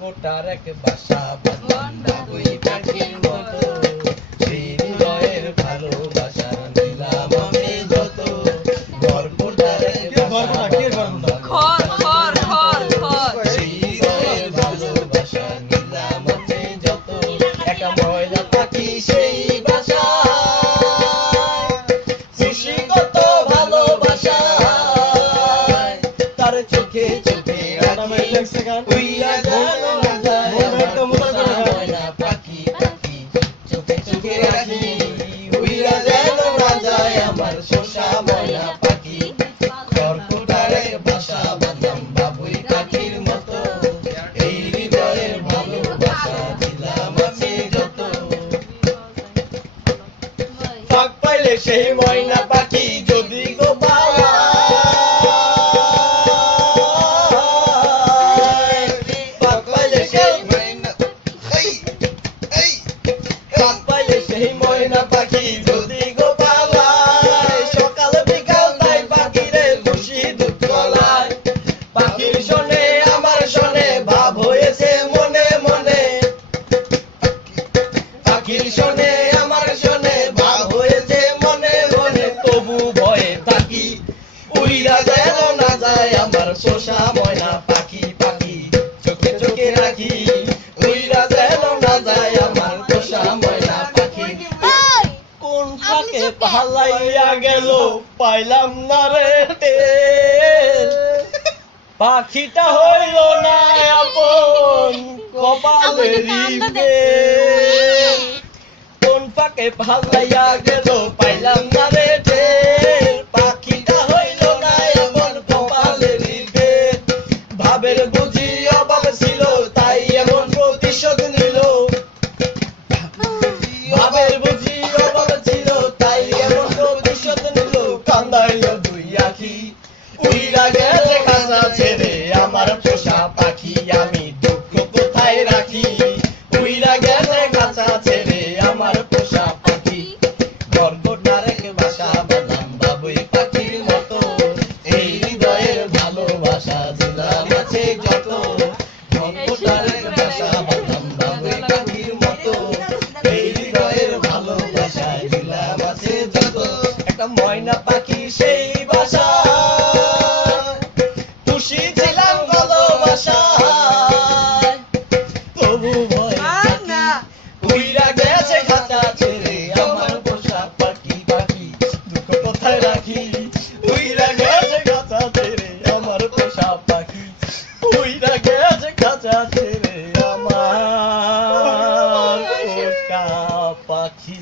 কোটার এক বাসা বাঁধলাম বাবুই পাখির মতো। সেই হৃদয়ের ভালোবাসা দিলাম আমি যত। সেই হৃদয়ের ভালোবাসা নিলাম আমি যত। একটা ময়না পাখি সেই বাসা ভালোবাসা তার চোখে চোখে উইয়া পাইলে সেই ময়না পাখি পোষা ময়না পাখি। কোন ফাঁকে পালাইয়া গেল পাইলাম না রে পাখিটা হইল না আপন কপালের। কোন ফাঁকে ভালাইয়া গেল আমি মতো। এই হৃদয়ের ভালোবাসা দিলাম আছে যত। গর্বটার বাসা বাঁধলাম বাবুই পাখির মতো। এই হৃদয়ের ভালোবাসা দিলাম আছে যত। একটা ময়না পাখি সেই বাসা। ছেড়ে আমার পোষা পাখি